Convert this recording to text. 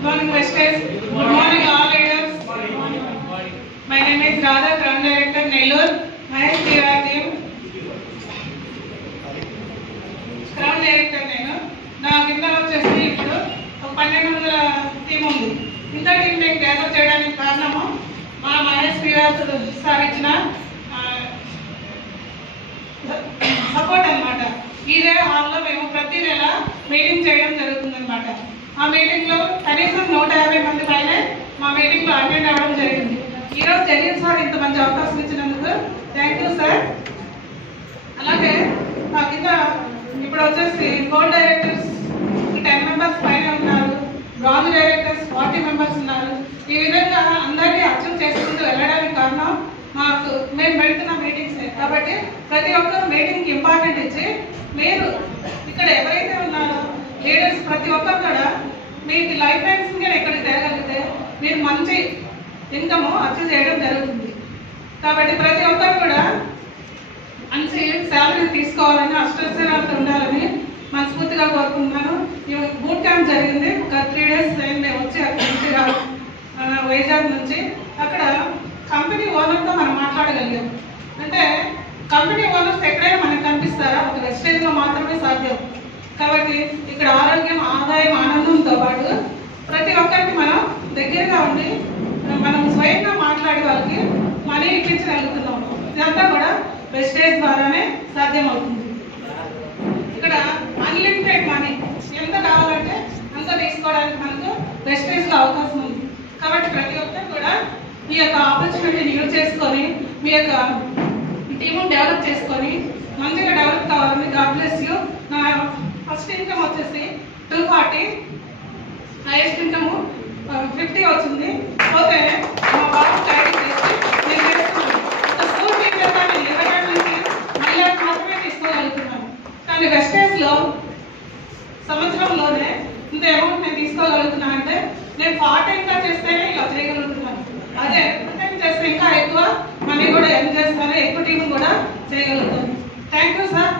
Good morning, Vestage. Good morning, all leaders. My name is Radha, Crown Director, Nellore. Mahesh PR team. Crown Director నేను నా కింద వచ్చేసి ఇప్పుడు 1200 team ఉంది. ఇంత టీం నేను గ్యాదర్ చేయడానికి కారణము మా మహేష్ PR సార్ ఇచ్చిన సపోర్ట్ అన్నమాట. ఇదే హాల్లో మేము ప్రతి నెల మీటింగ్ చేయడం జరుగుతుందన్నమాట. ఆ మీటింగ్ లో కనీసం 150 మంది పైన మా మీటింగ్ లో అటెండ్ అవ్వడం జరిగింది. ఈ రోజు జగన్ సార్ ఇంత మంచి అవకాశం ఇచ్చినందుకు థ్యాంక్ యూ సార్. అలాగే మా కింద ఇప్పుడు వచ్చేసి గోల్డ్ డైరెక్టర్స్ 10 మెంబర్స్ పైన ఉన్నారు, బ్రాంజ్ డైరెక్టర్స్ 40 మెంబర్స్ ఉన్నారు. ఈ విధంగా అందరినీ అచీవ్ చేసుకుంటూ వెళ్ళడానికి కారణం మాకు మేము పెడుతున్న మీటింగ్స్. కాబట్టి ప్రతి ఒక్కరు మీటింగ్ ఇంపార్టెంట్ ఇచ్చి మీరు ఇక్కడ ఎవరైతే ఉన్నారో లీడర్స్ ప్రతి ఒక్కరు కూడా మీకు లైఫ్ టైమ్స్ ఎక్కడికి తేగలిగితే మీరు మంచి ఇన్కమ్ అచీవ్ చేయడం జరుగుతుంది. కాబట్టి ప్రతి ఒక్కరు కూడా మంచి శాలరీ తీసుకోవాలని అష్టైశ్వర్యాలతో ఉండాలని మనస్ఫూర్తిగా కోరుకుంటున్నాను. ఈ బూట్ క్యాంప్ జరిగింది ఒక 3 days మేము వచ్చి అక్కడ నుంచి వైజాగ్ నుంచి అక్కడ కంపెనీ ఓనర్తో మనం మాట్లాడగలిగాం. అంటే కంపెనీ ఓనర్స్ ఎక్కడైనా మనకు కనిపిస్తారా? ఒక వెస్టేజ్ లో మాత్రమే సాధ్యం. కాబట్టి ఇక్కడ ఆరోగ్యం, ఆదాయం, ఆనందంతో పాటు ప్రతి ఒక్కరికి మనం దగ్గరగా ఉండి మనం స్వయంగా మాట్లాడే వాళ్ళకి మనీ ఇప్పించగలుగుతున్నాం. ఇదంతా కూడా వెస్టేజ్ ద్వారానే సాధ్యం అవుతుంది. ఇక్కడ అన్లిమిటెడ్ మనీ ఎంత కావాలంటే అంత తీసుకోవడానికి మనకు వెస్టేజ్ లో అవకాశం ఉంది. కాబట్టి ప్రతి ఒక్కరు కూడా మీ యొక్క ఆపర్చునిటీని యూజ్ చేసుకొని మీ యొక్క టీము డెవలప్ చేసుకొని మంచిగా డెవలప్ కావాలని గాడ్ బ్లెస్ యూ. నా ఫస్ట్ ఇన్కమ్ వచ్చేసి 240, హైయెస్ట్ ఇన్కమ్ 50 వచ్చింది. పోతే మా బాబు ట్రైనింగ్ చేసి నేను చేస్తున్నాను. ఒక స్కూల్ టీచర్గా నేను 20 నుంచి మళ్ళీ మాత్రమే తీసుకోగలుగుతున్నాను. కానీ వెస్టేజ్లో సంవత్సరంలోనే ఇంత అమౌంట్ నేను తీసుకోగలుగుతున్నాను. అంటే నేను పార్ట్ టైంగా చేస్తేనే ఇలా చేయగలుగుతున్నాను. అదే ఫుల్ టైం చేస్తే ఇంకా ఎక్కువ మనీ కూడా ఎర్న్ చేస్తాను, ఎక్కువ టీం కూడా చేయగలుగుతాను. Thank you sir.